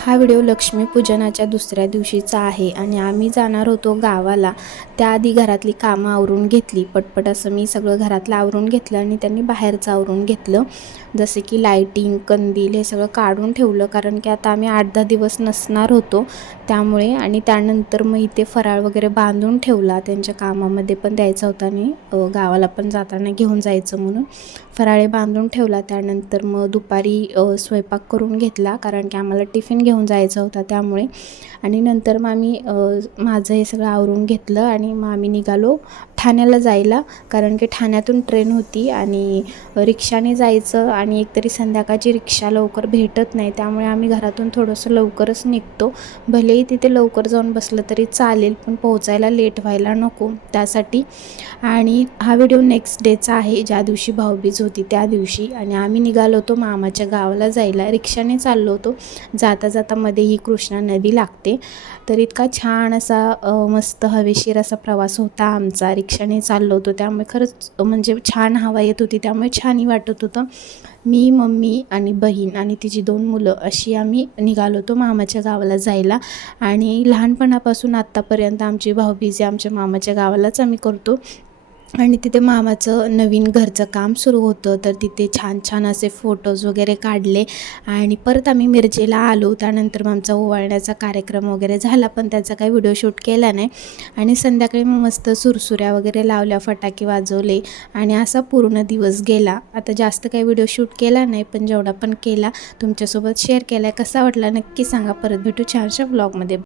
हा व्हिडिओ लक्ष्मीपूजनाच्या दुसऱ्या दिवशीचा आहे आणि आम्ही जाणार होतो गावाला। त्याआधी घरातली कामं आवरून घेतली, पटपट असं मी सगळं घरातलं आवरून घेतलं आणि त्यांनी बाहेरचं आवरून घेतलं, जसे की लाईटिंग, कंदील हे सगळं काढून ठेवलं, कारण की आता आम्ही 8-10 दिवस नसणार होतो त्यामुळे। आणि त्यानंतर मग इथे फराळ वगैरे बांधून ठेवला, त्यांच्या कामामध्ये पण द्यायचा होता आणि गावाला पण जाताना घेऊन जायचं म्हणून फराळे बांधून ठेवला। त्यानंतर मग दुपारी स्वयंपाक करून घेतला, कारण की आम्हाला टिफिन घेऊन जायचा होता त्यामुळे। आणि नंतर मग आम्ही माझं हे सगळं आवरून घेतलं आणि मग आम्ही निघालो ठाण्याला जायला, कारण की ठाण्यातून ट्रेन होती आणि रिक्षाने जायचं आणि एकतरी संध्याकाळची रिक्षा लवकर भेटत नाही, त्यामुळे आम्ही घरातून थोडंसं लवकरच निघतो। भलेही तिथे लवकर जाऊन बसलं तरी चालेल, पण पोहोचायला लेट व्हायला नको त्यासाठी। आणि हा व्हिडिओ नेक्स्ट डेचा आहे, ज्या दिवशी भाऊबीज होती त्या दिवशी। आणि आम्ही निघालो होतो मामाच्या गावाला जायला, रिक्षाने चाललो होतो। जाता जाता मध्ये ही कृष्णा नदी लागते, तर इतका छान असा मस्त हवेशीर असा प्रवास होता आमचा। रिक्षाने चाललो होतो त्यामुळे खरंच म्हणजे छान हवा येत होती, त्यामुळे छानही वाटत होतं। मी, मम्मी आणि बहीण आणि तिची 2 मुलं अशी आम्ही निघालो होतो मामाच्या गावाला जायला। आणि लहानपणापासून आत्तापर्यंत आमची भाऊबीज आमच्या मामाच्या गावालाच आम्ही करतो। आणि तिथे मामाचं नवीन घरचं काम सुरू होतं, तर तिथे छान छान असे फोटोज वगैरे काढले आणि परत आम्ही मिरजेला आलो। त्यानंतर मग आमचा ओवाळण्याचा कार्यक्रम वगैरे झाला, पण त्याचा काही व्हिडिओ शूट केला नाही। आणि संध्याकाळी मग मस्त सुरसुऱ्या वगैरे लावल्या, फटाके वाजवले आणि असा पूर्ण दिवस गेला। आता जास्त काही व्हिडिओ शूट केला नाही, पण जेवढा पण केला तुमच्यासोबत शेअर केला। कसा वाटला नक्की सांगा। परत भेटू छानशा व्लॉगमध्ये।